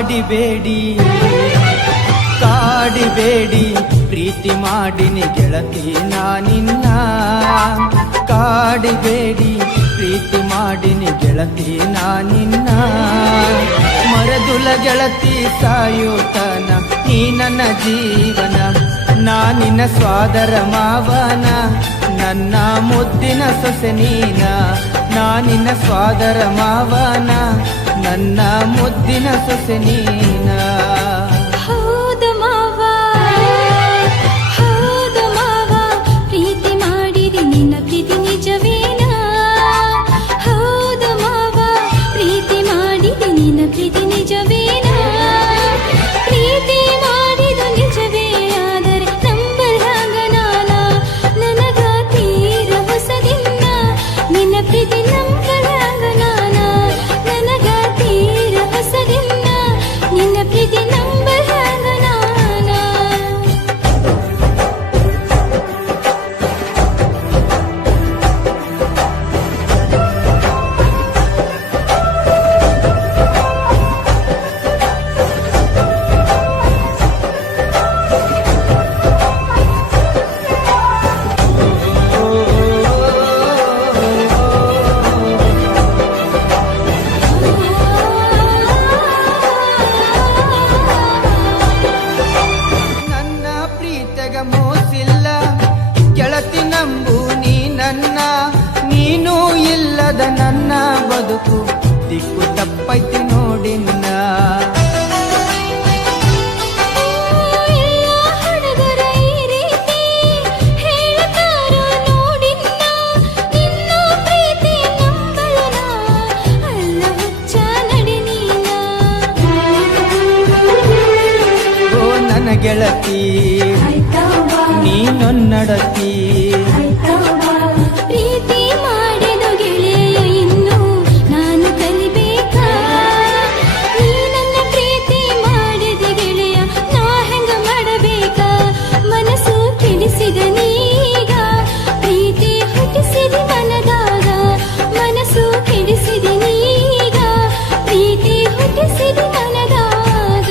ಕಾಡಿಬೇಡಿ ಕಾಡಿಬೇಡಿ ಪ್ರೀತಿ ಮಾಡಿನಿ ಗೆಳತಿ ನಾನಿನ್ನ ಕಾಡಿಬೇಡಿ ಪ್ರೀತಿ ಮಾಡಿನಿ ಗೆಳತಿ ನಾನಿನ್ನ ಮರದುಲ ಗೆಳತಿ ಸಾಯುತನ ನೀ ನನ್ನ ಜೀವನ ನಾನಿನ್ನ ಸ್ವಾದರ ಮಾವನ ನನ್ನ ಮುದ್ದಿನ ಸೊಸೆ ನೀನ ನಾನಿನ್ನ ಸ್ವಾದರ ಮಾವನ ನನ್ನ ಮುದ್ದಿನ ಸೊಸೆ ನೀನ ಹೌದು ಮಾವ ಪ್ರೀತಿ ಮಾಡಿದೆ ನಿನ್ನ ಪ್ರೀತಿ ನಿಜವೇನ ಹೌದು ಮಾವ ಪ್ರೀತಿ ಮಾಡಿದೆ ನಿನ್ನ ಪ್ರೀತಿ ನಿಜವೇನ ಪ್ರೀತಿ ಮಾಡಿದ ನಿಜವೇ ಆದರೆ ನಂಬಲಾಗ ನಾನ ನನಗ ತೀರ ಹೊಸದಿನ್ನ ನಿನ್ನ ಪ್ರೀತಿ ನಂಬಲಾಗ ನಾನ ನನಗ ತೀರ ಹೊಸದಿನ್ನ ನಿನ್ನ ಪ್ರೀತಿ ನಂಬಲಾಗ ನಾನ ನನ್ನ ಪ್ರೀತಗ ಮೋಸಿಲ್ಲ ಗೆಳತಿ ನಂಬು ನೀ ನನ್ನ ನೀನು ಇಲ್ಲದ ನನ್ನ ಬದುಕು ದಿಕ್ಕು ತಪ್ಪೈತಿ ನೋಡಿನ್ನ ಎಲ್ಲ ಹುಡುಗರ ಈ ರೀತಿ ಹೇಳ್ತಾರ ನೋಡಿನ್ನ ನಿನ್ನ ಪ್ರೀತಿ ನಂಬಲನ ಅಲ್ಲ ಹುಚ್ಚ ನಡಿ ನೀನ ಓ ನನ್ನ ಗೆಳತಿ ನೀನೊನ್ನಡತಿ ಪ್ರೀತಿ ಮಾಡಿದ ಗೆಳೆಯ ಇನ್ನು ನಾನು ಕಲಿಬೇಕಾ ನೀ ನನ್ನ ಪ್ರೀತಿ ಮಾಡಿದ ಗೆಳೆಯ ನಾ ಹೆಂಗ ಮಾಡಬೇಕಾ ಮನಸ್ಸು ಕೆಡಿಸಿದ ನೀಗ ಪ್ರೀತಿ ಹುಟ್ಟಿಸಿದ ಮನದಾಗ ಮನಸ್ಸು ಕೆಡಿಸಿದ ನೀಗ ಪ್ರೀತಿ ಹುಟ್ಟಿಸಿದ ಮನದಾಗ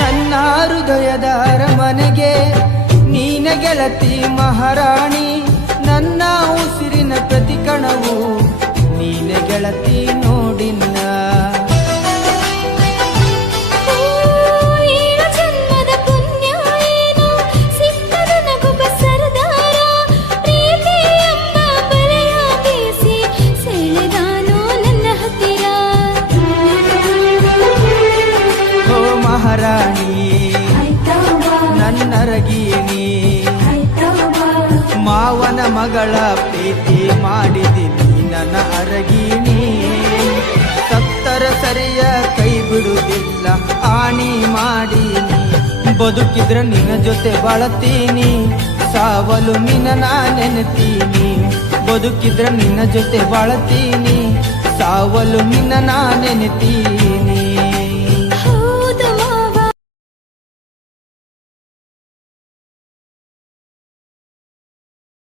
ನನ್ನ ಹೃದಯದ ಅರಮನೆಗೆ ನೀನ ಗೆಳತಿ ಮಹಾರಾಣಿ ನನ್ನ ಉಸಿರಿನ ಪ್ರತಿ ಕಣವು ನೀನ ಗೆಳತಿ ನೋಡಿನ್ನ ಏಳು ಜನ್ಮದ ಪುಣ್ಯ ಏನು ಸಿಕ್ಕದ ನಗುವ ಸರದಾರ ಪ್ರೀತಿ ಎಂಬ ಬಲೆಯ ಬೀಸಿ ಸೆಳೆದಾನು ನನ್ನ ಹತ್ತಿರ ಓ ಮಹಾರಾಣಿ ನನ್ನರಗೀನಿ ಮಾವನ ಮಗಳ ಪ್ರೀತಿ ಮಾಡಿದಿನಿ ನನ್ನ ಅರಗೀನಿ ಸತ್ತರ ಸರಿಯ ಕೈ ಬಿಡುವುದಿಲ್ಲ ಆಣಿ ಮಾಡೀನಿ ಬದುಕಿದ್ರ ನಿನ್ನ ಜೊತೆ ಬಾಳತೀನಿ ಸಾವಲು ನಿನ್ನ ನಾ ನೆನೆತೀನಿ ಬದುಕಿದ್ರ ನಿನ್ನ ಜೊತೆ ಬಾಳತೀನಿ ಸಾವಲು ನಿನ್ನ ನಾ ನೆನೆತೀನಿ